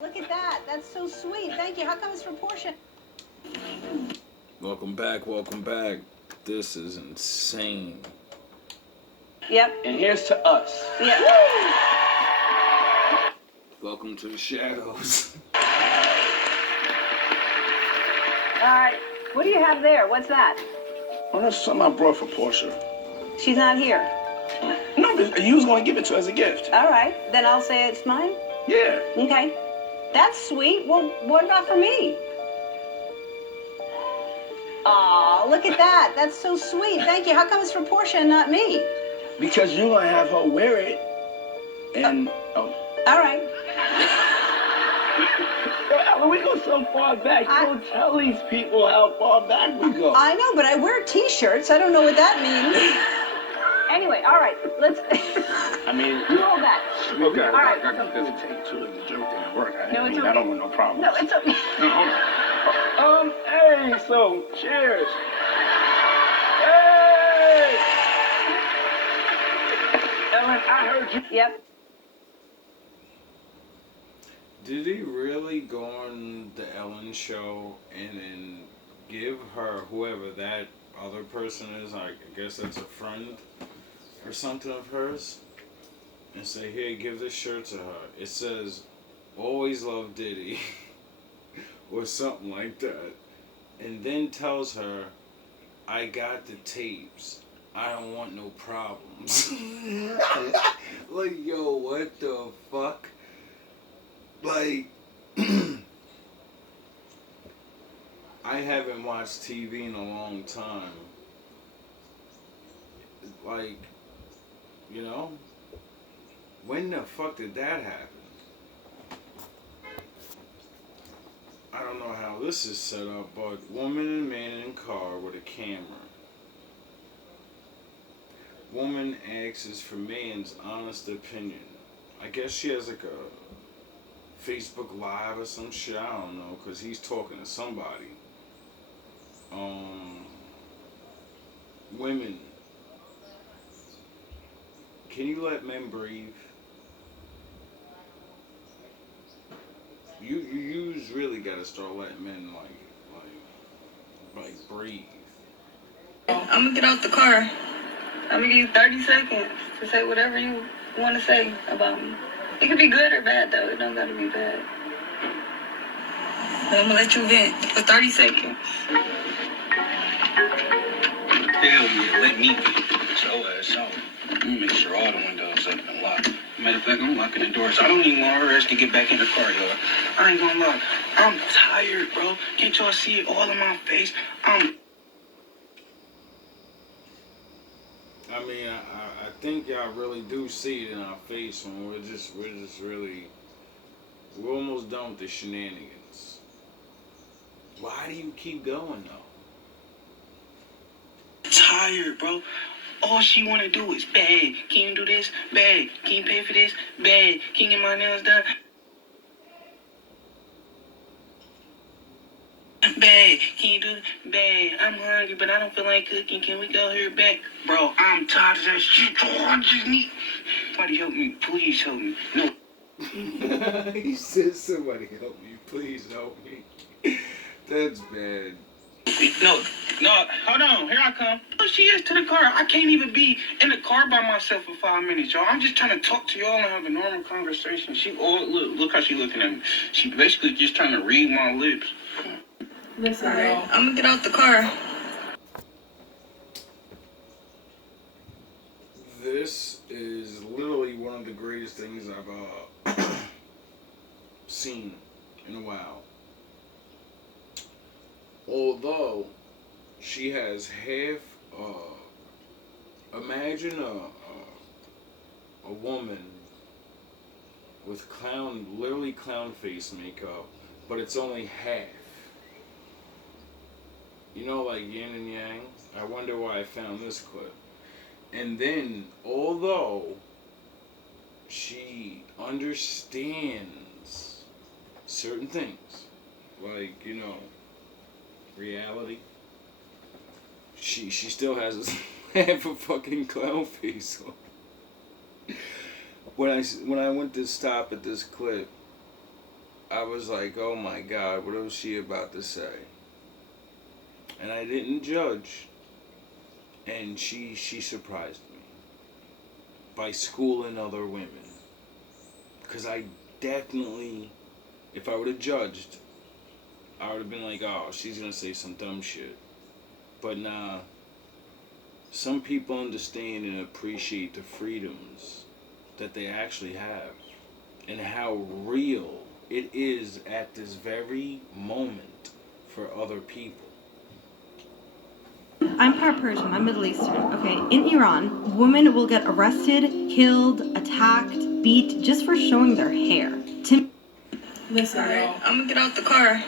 Look at that. That's so sweet. Thank you. How come it's for Portia? Welcome back. Welcome back. This is insane. Yep. And here's to us. Yeah. Welcome to the Shadows. All right. What do you have there? What's that? Well, that's something I brought for Portia. She's not here. No, but you was going to give it to her as a gift. All right. Then I'll say it's mine. Yeah. Okay. That's sweet. Well, what about for me? Aw, look at that. That's so sweet. Thank you. How come it's for Portia and not me? Because you're going to have her wear it. And, All right. Alan, we go so far back. Don't tell these people how far back we go. I know, but I wear T-shirts. I don't know what that means. Anyway, all right. Let's... I mean... You hold that. Okay. All right. I got to take two of the joke didn't work. No, it's okay. I don't want no problem. No, it's okay. No, hold on. Hey, so, cheers. Hey! Ellen, I heard you. Yep. Did he really go on the Ellen show and then give her, whoever that other person is, I guess that's a friend or something of hers, and say, here, give this shirt to her. It says, always love Diddy, or something like that. And then tells her, I got the tapes. I don't want no problems. Like, yo, what the fuck? Like, I haven't watched TV in a long time. Like, you know, when the fuck did that happen? I don't know how this is set up, but woman and man in car with a camera. Woman asks for man's honest opinion. I guess she has like a Facebook Live or some shit, I don't know, because he's talking to somebody. Women, can you let men breathe? You really gotta start letting men like breathe. I'm gonna get out the car. I'm gonna give you 30 seconds to say whatever you want to say about me. It could be good or bad though. It don't gotta be bad. But I'm gonna let you vent for 30 seconds. Hell yeah, let me get your ass out. I'm gonna make sure all the windows up and locked. Matter of fact, I'm locking the doors. I don't even want her ass to get back in the car, y'all. I ain't gonna lie. I'm tired, bro. Can't y'all see it all in my face? I mean, I think y'all really do see it in our face when we're just really, we're almost done with the shenanigans. Why do you keep going though? Tired, bro. All she wanna do is, babe, can you do this? Babe, can you pay for this? Babe, can you get my nails done? Babe, can you do this? Babe, I'm hungry, but I don't feel like cooking. Can we go here back? Bro, I'm tired of that shit. Oh, I just need... Somebody help me. Please help me. No. He said, somebody help me. Please help me. That's bad. No, hold on. Here I come. Oh, she is to the car. I can't even be in the car by myself for 5 minutes, y'all. I'm just trying to talk to y'all and have a normal conversation. Look how she looking at me. She basically just trying to read my lips. Listen, girl. I'm gonna get out the car. This is literally one of the greatest things I've seen in a while. Although she has half, imagine a woman with literally clown face makeup, but it's only half. You know, like yin and yang? I wonder why I found this clip. And then, although she understands certain things, like, you know, reality, she still has half a fucking clown face on. When I went to stop at this clip, I was like, oh my God, what was she about to say? And I didn't judge. And she surprised me by schooling other women. Because I definitely, if I would have judged, I would have been like, oh, she's going to say some dumb shit. But nah, some people understand and appreciate the freedoms that they actually have and how real it is at this very moment for other people. I'm part Persian, I'm Middle Eastern. Okay, in Iran, women will get arrested, killed, attacked, beat just for showing their hair. Listen, I'm gonna get out the car.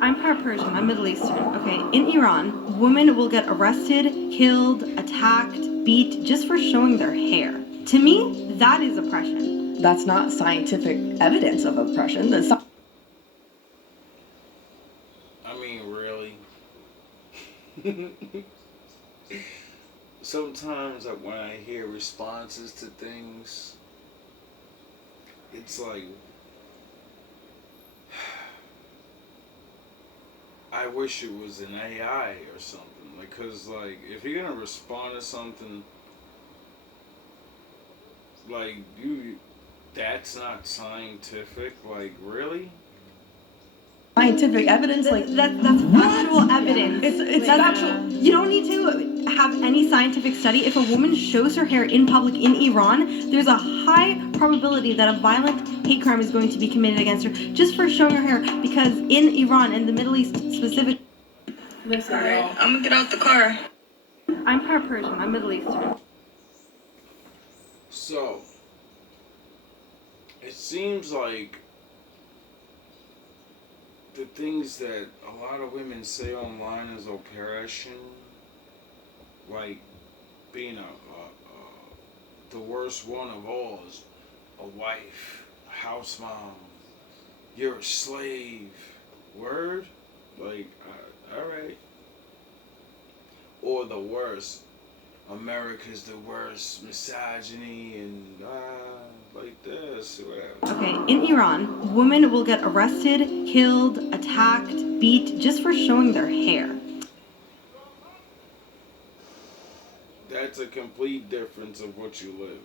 I'm part Persian, I'm Middle Eastern. Okay, in Iran, women will get arrested, killed, attacked, beat just for showing their hair. To me, that is oppression. That's not scientific evidence of oppression. I mean, really? Sometimes when I hear responses to things, it's like, I wish it was an AI or something. Because, like, if you're gonna respond to something, like, that's not scientific, like, really? Scientific evidence, like That's factual evidence. It's factual. You don't need to have any scientific study. If a woman shows her hair in public in Iran, there's a high probability that a violent hate crime is going to be committed against her just for showing her hair. Because in Iran and the Middle East specifically. Listen, I'm gonna get out the car. I'm part Persian, I'm Middle Eastern. So, it seems like the things that a lot of women say online is oppression, like being the worst one of all is a wife, a house mom, you're a slave, word? Like, alright. Or the worst, America's the worst, misogyny and like this, whatever. Okay, in Iran, women will get arrested, killed, attacked, beat just for showing their hair. That's a complete difference of what you live.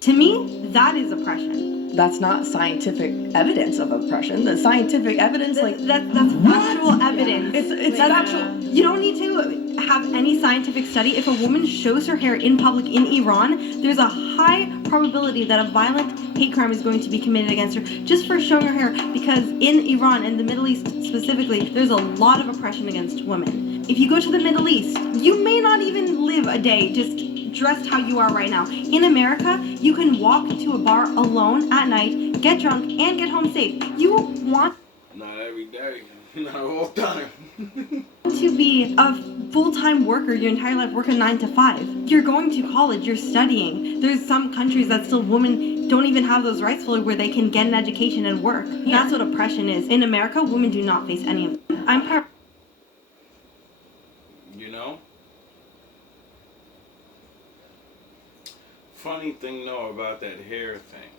To me, that is oppression. That's not scientific evidence of oppression. The scientific evidence, like that's factual evidence. It's factual. You don't need to have any scientific study. If a woman shows her hair in public in Iran, there's a high probability that a violent hate crime is going to be committed against her just for showing her hair. Because in Iran and the Middle East specifically, there's a lot of oppression against women. If you go to the Middle East, you may not even live a day just dressed how you are right now. In America, you can walk to a bar alone at night, get drunk, and get home safe. You want Not every day, not all the time. to be a full-time worker your entire life, work a 9 to 5. You're going to college, you're studying. There's some countries that still women don't even have those rights fully where they can get an education and work. That's what oppression is. In America, women do not face any of it. I'm part. You know? Funny thing though about that hair thing.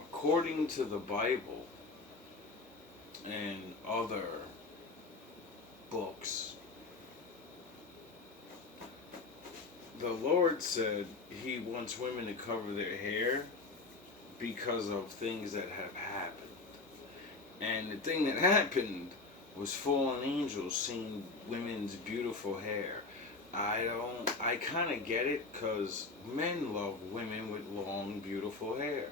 According to the Bible and other books, the Lord said He wants women to cover their hair because of things that have happened. And the thing that happened was fallen angels seeing women's beautiful hair. I kind of get it because men love women with long, beautiful hair.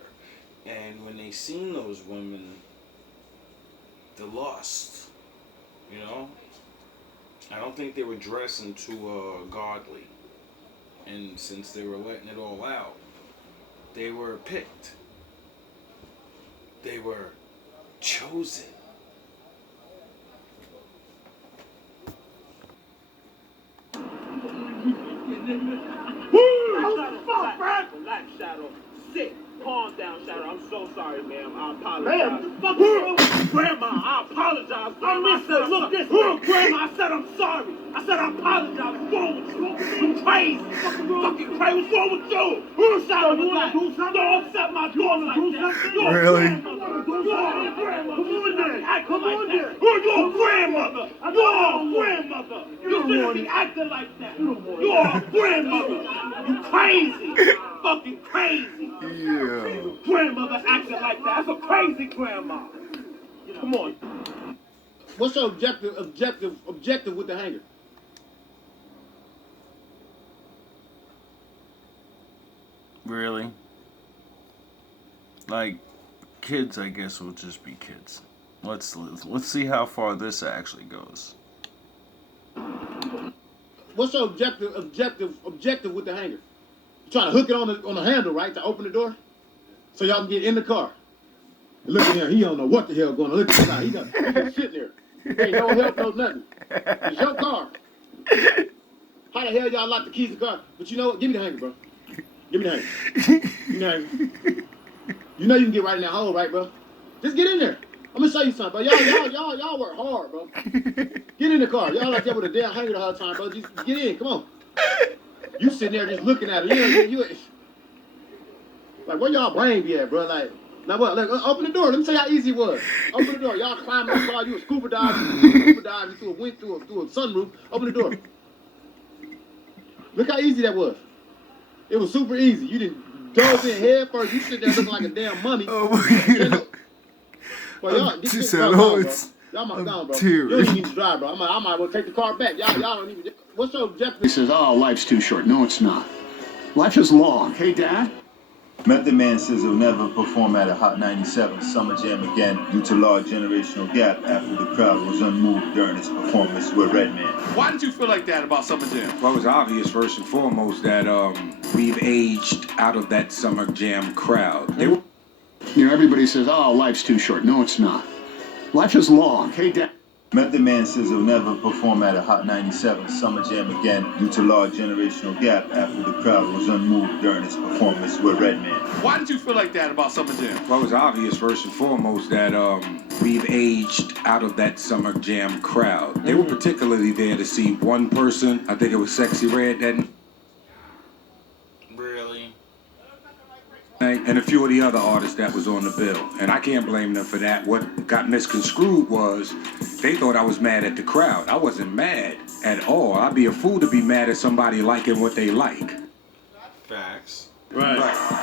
And when they seen those women, the lust, you know? I don't think they were dressing too godly. And since they were letting it all out, they were picked. They were chosen. Relax, Shadow. Sit. Calm down, Shadow. I'm so sorry, ma'am. I apologize. Ma'am, fuck you, Grandma. I apologize. I said, look this way. Grandma, I said I'm sorry. I said I apologize. What's wrong with you? You crazy. Fucking crazy. What's wrong with you? Who's Shadow? You want to do something? Don't upset my daughter like that. Really? You're a grandmother. Come on there. Come on there. You're a grandmother. You're a grandmother. You shouldn't be acting like that. You're a grandmother. You crazy. Fucking crazy. Yeah. Grandmother acting like that. That's a crazy grandma. Come on. What's your objective with the hanger? Really? Like, kids, I guess, will just be kids. Let's see how far this actually goes. What's your objective with the hanger? You trying to hook it on the handle, right, to open the door, so y'all can get in the car. And look at him, he don't know what the hell going on. Look at this guy, he just sitting there. Ain't no help, no nothing. It's your car. How the hell y'all lock the keys to the car? But you know what? Give me the hanger, bro. Give me the hanger. Give me the hanger. You know you can get right in that hole, right, bro? Just get in there. I'm gonna show you something, bro. Y'all work hard, bro. Get in the car. Y'all like that with a damn hanger the whole time, bro. Just get in. Come on. You sitting there just looking at it. You like, where y'all brain be at, bro? Like, now what? Look, open the door. Let me tell you how easy it was. Open the door. Y'all climb in the car. You a scuba diving through a sunroof. Open the door. Look how easy that was. It was super easy. You didn't dove in head first. You sit there looking like a damn mummy. Oh my God. Well, y'all my gone, bro. You don't even need to drive, bro. I might well take the car back. Y'all don't even. What's your objective? He says, oh, life's too short. No, it's not. Life is long. Hey, Dad? Method Man says he'll never perform at a Hot 97 Summer Jam again due to large generational gap after the crowd was unmoved during his performance with Redman. Why did you feel like that about Summer Jam? Well, it was obvious, first and foremost, that we've aged out of that Summer Jam crowd. You know, everybody says, oh, life's too short. No, it's not. Life is long. Hey, Dad. Method Man says he'll never perform at a Hot 97 Summer Jam again due to large generational gap after the crowd was unmoved during his performance with Redman. Why did you feel like that about Summer Jam? Well, it was obvious, first and foremost, that we've aged out of that Summer Jam crowd. They were particularly there to see one person. I think it was Sexy Red that. Really? And a few of the other artists that was on the bill. And I can't blame them for that. What got misconstrued was they thought I was mad at the crowd. I wasn't mad at all. I'd be a fool to be mad at somebody liking what they like. Facts. Right.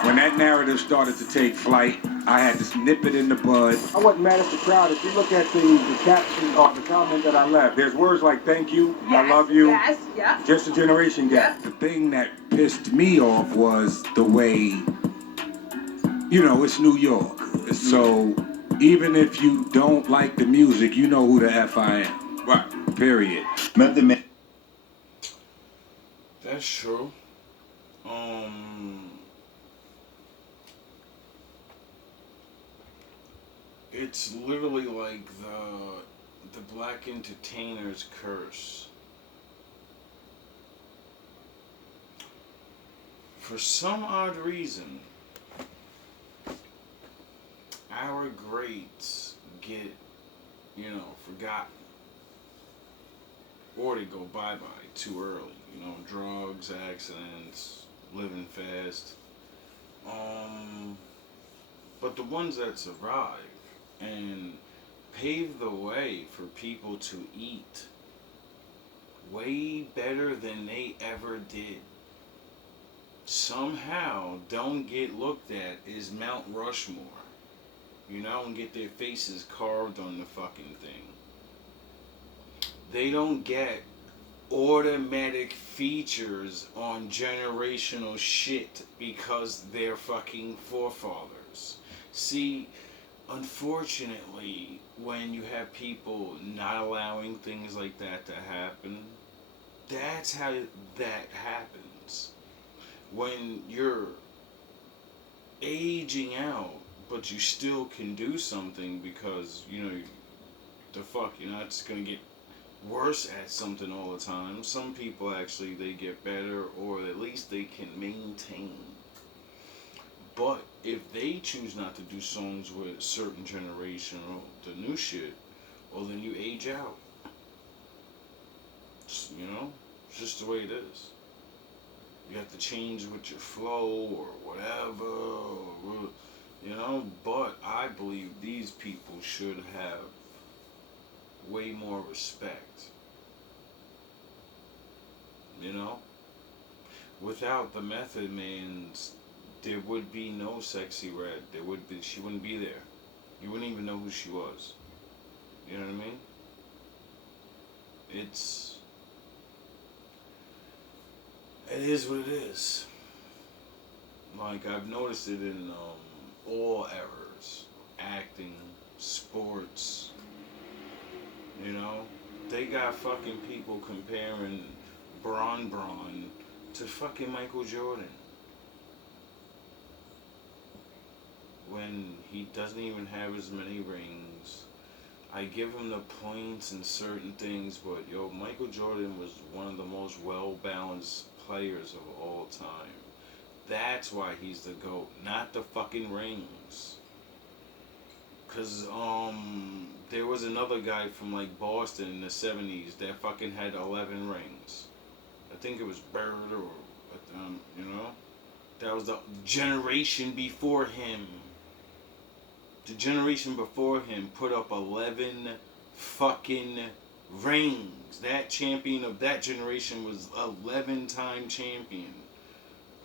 When that narrative started to take flight, I had to nip it in the bud. I wasn't mad at the crowd. If you look at the caption or the comment that I left, there's words like thank you, Yes, I love you, yes, yeah. just a generation gap. Yeah. The thing that pissed me off was the way, you know, it's New York. So even if you don't like the music, you know who the F I am. Right. Period. Method Man. That's true. It's literally like the black entertainer's curse. For some odd reason, our greats get, forgotten. Or they go bye-bye too early. Drugs, accidents, living fast. But the ones that survive and pave the way for people to eat way better than they ever did, somehow don't get looked at is Mount Rushmore. And get their faces carved on the fucking thing. They don't get automatic features on generational shit because they're fucking forefathers. See, unfortunately, when you have people not allowing things like that to happen, that's how that happens. When you're aging out, but you still can do something because, the fuck, you're not just gonna get worse at something all the time. Some people actually, they get better, or at least they can maintain. But if they choose not to do songs with a certain generation or the new shit, well, then you age out. You know? It's just the way it is. You have to change with your flow or whatever, or, you know? But I believe these people should have way more respect. You know? Without the Method Mans, there would be no Sexy Red. She wouldn't be there. You wouldn't even know who she was. You know what I mean? It is what it is. Like, I've noticed it in all eras. Acting, sports, you know? They got fucking people comparing Bron to fucking Michael Jordan. When he doesn't even have as many rings. I give him the points in certain things, but yo, Michael Jordan was one of the most well-balanced players of all time. That's why he's the GOAT, not the fucking rings. Cause there was another guy from like Boston in the 70s that fucking had 11 rings. I think it was Bird or you know, that was the generation before him. The generation before him put up 11 fucking rings. That champion of that generation was 11-time champion.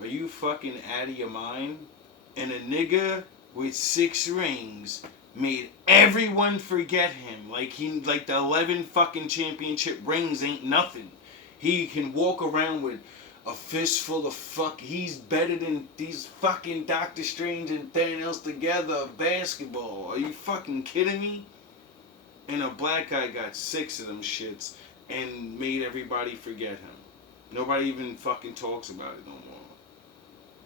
Are you fucking out of your mind? And a nigga with 6 rings made everyone forget him. Like the 11 fucking championship rings ain't nothing. He can walk around with a fistful of he's better than these fucking Doctor Strange and Thanos together of basketball. Are you fucking kidding me? And a black guy got 6 of them shits and made everybody forget him. Nobody even fucking talks about it no more.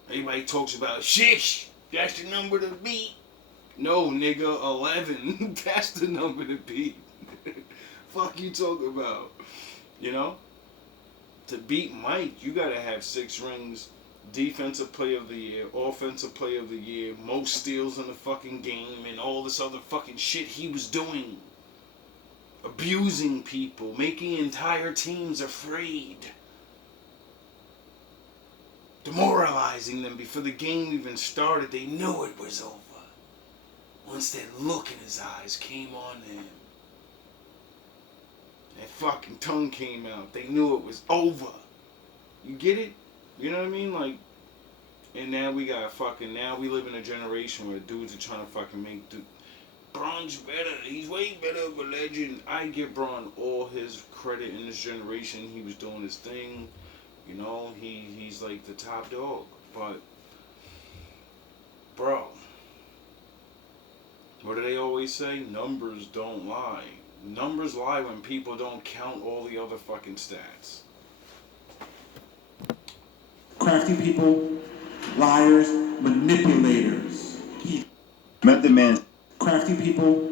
Everybody talks about 6. That's the number to beat. No, nigga, 11. That's the number to beat. Fuck you talking about? You know? To beat Mike, you gotta have 6 rings, defensive player of the year, offensive player of the year, most steals in the fucking game, and all this other fucking shit he was doing. Abusing people, making entire teams afraid. Demoralizing them before the game even started. They knew it was over. Once that look in his eyes came on them. That fucking tongue came out. They knew it was over. You get it? You know what I mean? Like, and now we live in a generation where dudes are trying to fucking make Bron's better. He's way better of a legend. I give Bron all his credit in this generation. He was doing his thing. You know, he's like the top dog. But, bro, what do they always say? Numbers don't lie. Numbers lie when people don't count all the other fucking stats. Crafty people, liars, manipulators. Method Man. Crafty people,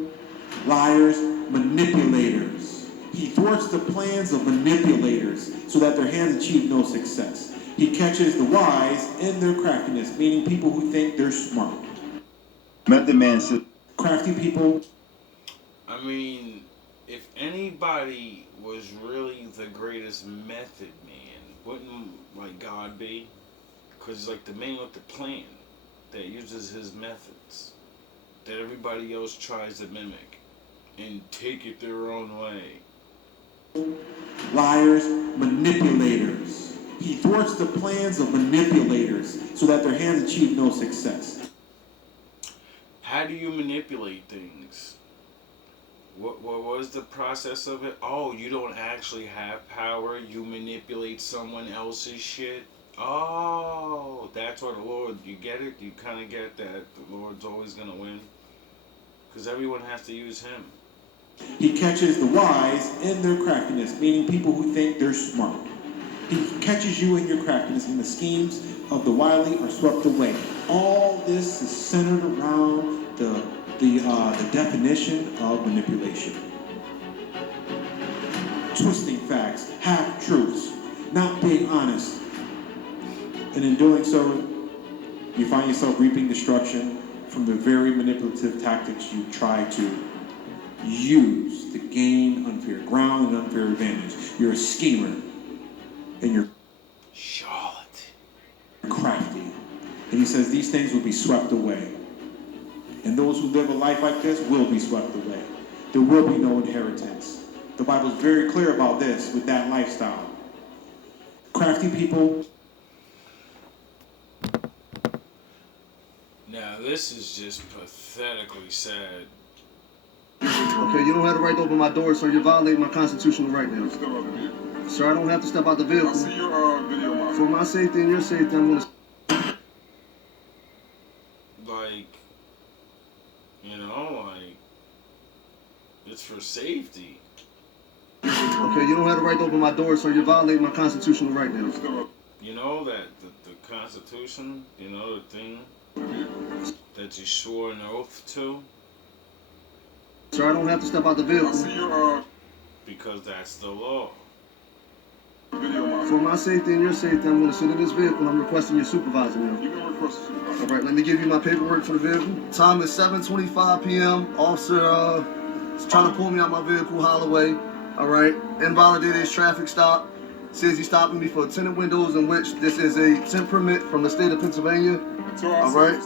liars, manipulators. He thwarts the plans of manipulators so that their hands achieve no success. He catches the wise in their craftiness, meaning people who think they're smart. Method Man says. Crafty people. I mean, if anybody was really the greatest Method Man, wouldn't like God be? Because he's like the man with the plan that uses his methods that everybody else tries to mimic and take it their own way. Liars, manipulators. He thwarts the plans of manipulators so that their hands achieve no success. How do you manipulate things? What was the process of it? Oh, you don't actually have power. You manipulate someone else's shit. Oh, that's what the Lord, you get it? You kind of get that the Lord's always going to win? Because everyone has to use him. He catches the wise in their craftiness, meaning people who think they're smart. He catches you in your craftiness, and the schemes of the wily are swept away. All this is centered around the definition of manipulation. Twisting facts, half-truths, not being honest. And in doing so, You find yourself reaping destruction from the very manipulative tactics you try to use to gain unfair ground and unfair advantage. You're a schemer, and you're Charlotte. crafty. And he says these things will be swept away. And those who live a life like this will be swept away. There will be no inheritance. The Bible is very clear about this with that lifestyle. Crafty people. Now this is just pathetically sad. Okay, you don't have the right to open my door, sir. You're violating my constitutional right now. Sir, I don't have to step out the vehicle. I see your video, man. For my safety and your safety, I'm gonna... Like, you know, like, it's for safety. Okay, you don't have the right to open my door, sir. You're violating my constitutional right now. You know that the Constitution, you know, the thing that you swore an oath to? Sir, I don't have to step out the vehicle. I see your Because that's the law. video, man. For my safety and your safety, I'm gonna sit in this vehicle. I'm requesting your supervisor now. You can request a supervisor. All right, let me give you my paperwork for the vehicle. Time is 7:25 p.m. Officer is trying to pull me out my vehicle, Holloway. All right, invalidated his traffic stop. Says he's stopping me for tinted windows, in which this is a tint permit from the state of Pennsylvania. All right,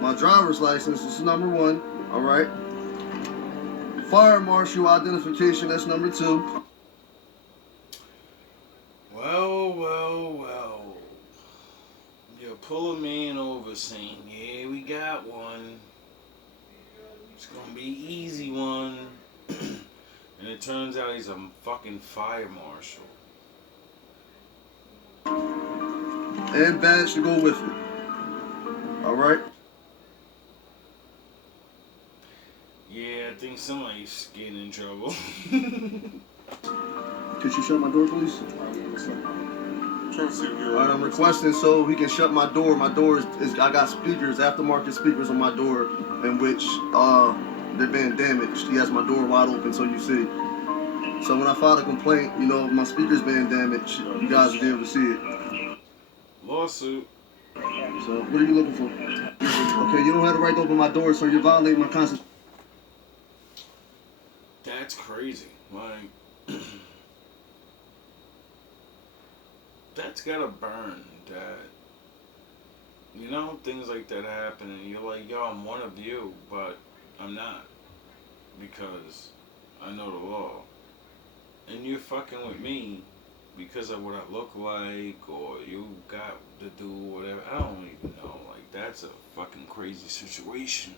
my driver's license is number 1. All right, fire marshal identification, that's number 2. Well. You're pulling me in over saying, yeah, we got one. It's gonna be an easy one. And it turns out he's a fucking fire marshal. And badge to go with it. All right. Yeah, I think somebody's getting in trouble. Could you shut my door, please? Trying to see if you're. All right, I'm requesting so he can shut my door. My door is I got speakers, aftermarket speakers on my door, in which they're being damaged. He has my door wide open, so you see. So when I file a complaint, you know, my speakers being damaged, you guys will be able to see it. Lawsuit. So what are you looking for? Okay, you don't have the right to open my door, sir. You're violating my constitution. That's crazy. Like, that's gotta burn, Dad. You know, things like that happen, and you're like, yo, I'm one of you, but I'm not. Because I know the law. And you're fucking with me because of what I look like, or you got to do whatever. I don't even know. Like, that's a fucking crazy situation.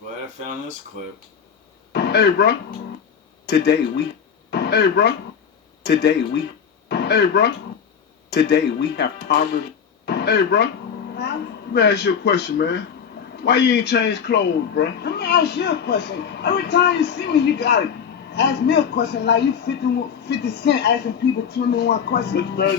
Glad I found this clip. Hey, bro. Today we Hey, bro. Today we have pondered. Hey, bro. Let me ask you a question, man. Why you ain't changed clothes, bro? Let me ask you a question. Every time you see me, you gotta ask me a question like you 50 Cent asking people 21 questions. Bro.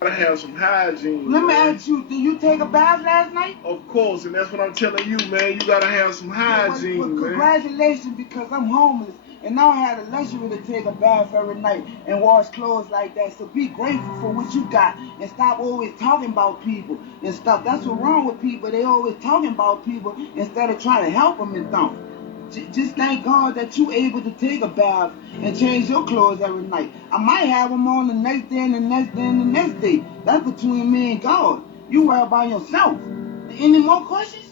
Gotta have some hygiene. Let me ask you, did you take a bath last night? Of course, and that's what I'm telling you, man. You gotta have some hygiene, Well, man. congratulations, because I'm homeless and I don't have the luxury to take a bath every night and wash clothes like that. So be grateful for what you got and stop always talking about people and stuff. That's what's wrong with people. They always talking about people instead of trying to help them and stuff. Just thank God that you able to take a bath and change your clothes every night. I might have them on the next day and the next day and the next day. That's between me and God. You worry about yourself. Any more questions?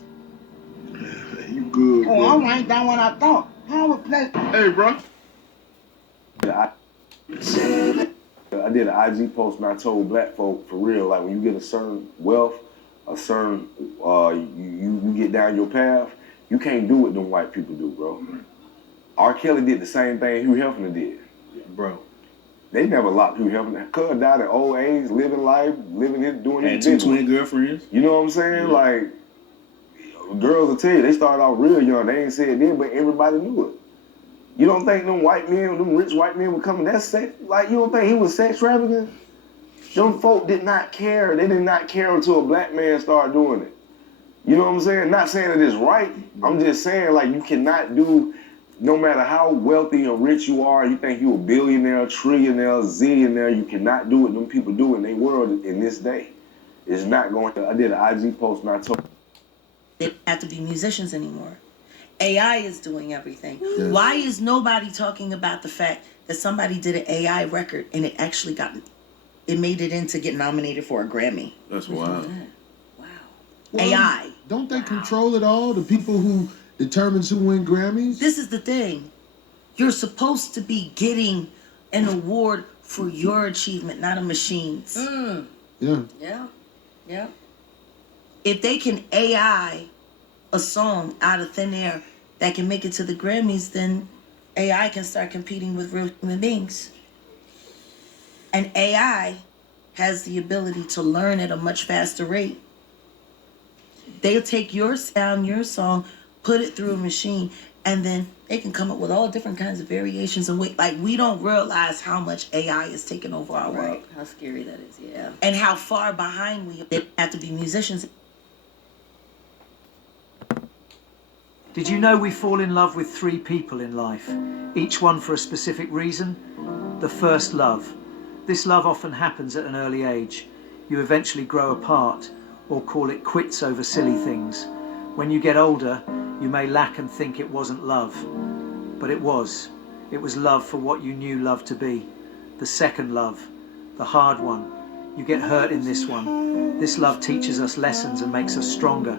You good, Oh, bro. all right, that's what I thought. How a pleasure. Hey, bro. I did an IG post and I told black folk, for real, like when you get a certain wealth, a certain, you get down your path, you can't do what them white people do, bro. R. Kelly did the same thing Hugh Hefner did. Bro. They never locked Hugh Hefner. Cuz died at old age, living life, doing his Had two business. twin girlfriends. You know what I'm saying? Like, girls will tell you, they started off real young. They ain't said it then, but everybody knew it. You don't think them white men, them rich white men were coming, that's sex? Like, you don't think he was sex trafficking? Them folk did not care. They did not care until a black man started doing it. You know what I'm saying? Not saying that it's right. I'm just saying, like, you cannot do no matter how wealthy and rich you are, you think you a billionaire, trillionaire, zillionaire, you cannot do what them people do in their world in this day. It's not going to. I did an IG post and I told They don't have to be musicians anymore. AI is doing everything. Yeah. Why is nobody talking about the fact that somebody did an AI record and it actually made it in to get nominated for a Grammy? That's wild. Well, AI. Don't they control it all? The people who determines who win Grammys? This is the thing. You're supposed to be getting an award for your achievement, not a machine's. Yeah. Yeah. If they can AI a song out of thin air that can make it to the Grammys, then AI can start competing with real human beings. And AI has the ability to learn at a much faster rate. They'll take your sound, your song, put it through a machine, and then they can come up with all different kinds of variations and we don't realize how much AI is taking over our world. How scary that is, yeah. And how far behind we have to be musicians. Did you know we fall in love with 3 people in life, each one for a specific reason? The first love. This love often happens at an early age. You eventually grow apart, or call it quits over silly things. When you get older, you may lack and think it wasn't love. But it was. It was love for what you knew love to be. The second love, the hard one. You get hurt in this one. This love teaches us lessons and makes us stronger.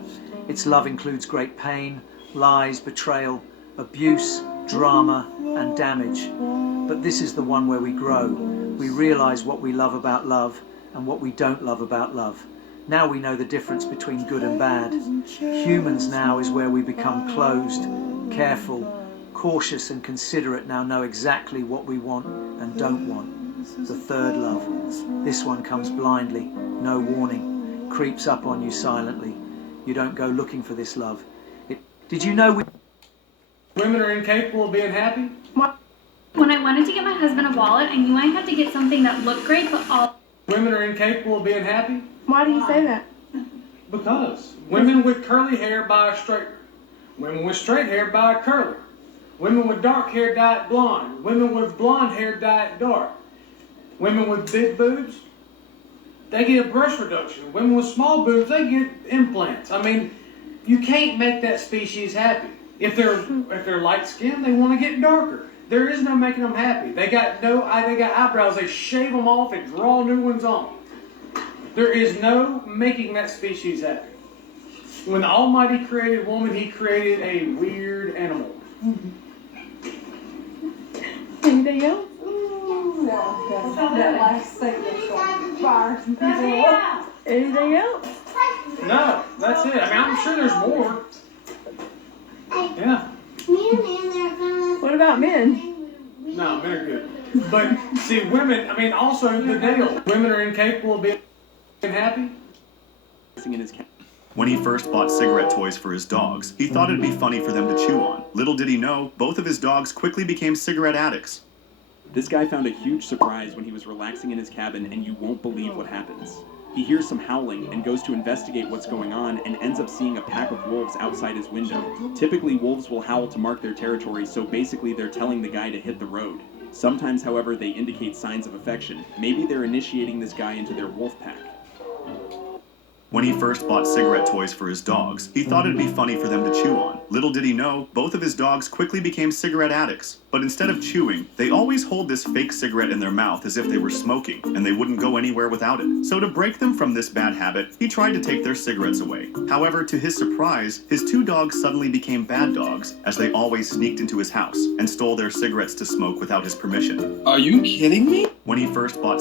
Its love includes great pain, lies, betrayal, abuse, drama, and damage. But this is the one where we grow. We realize what we love about love and what we don't love about love. Now we know the difference between good and bad. Humans now is where we become closed, careful, cautious and considerate, now know exactly what we want and don't want. The third love. This one comes blindly, no warning, creeps up on you silently. You don't go looking for this love. Did you know women are incapable of being happy? When I wanted to get my husband a wallet, I knew I had to get something that looked great, but all... Women are incapable of being happy? Why do you say that? Because women with curly hair buy a straightener. Women with straight hair buy a curler. Women with dark hair dye it blonde. Women with blonde hair dye it dark. Women with big boobs, they get a breast reduction. Women with small boobs, they get implants. I mean, you can't make that species happy. If they're light skinned, they want to get darker. There is no making them happy. They got eyebrows. They shave them off and draw new ones on. There is no making that species happy. When the Almighty created woman, He created a weird animal. Anything else? That last statement fires some people up. Anything else? No, that's it. I mean, I'm sure there's more. Yeah. What about men? No, men are good. But see, women, I mean, also the deal. Women are incapable of being happy. When he first bought cigarette toys for his dogs, he thought it'd be funny for them to chew on. Little did he know, both of his dogs quickly became cigarette addicts. This guy found a huge surprise when he was relaxing in his cabin, and you won't believe what happens. He hears some howling and goes to investigate what's going on and ends up seeing a pack of wolves outside his window. Typically, wolves will howl to mark their territory, so basically they're telling the guy to hit the road. Sometimes, however, they indicate signs of affection. Maybe they're initiating this guy into their wolf pack. When he first bought cigarette toys for his dogs, he thought it'd be funny for them to chew on. Little did he know, both of his dogs quickly became cigarette addicts. But instead of chewing, they always hold this fake cigarette in their mouth as if they were smoking, and they wouldn't go anywhere without it. So to break them from this bad habit, he tried to take their cigarettes away. However, to his surprise, his 2 dogs suddenly became bad dogs, as they always sneaked into his house and stole their cigarettes to smoke without his permission. Are you kidding me? When he first bought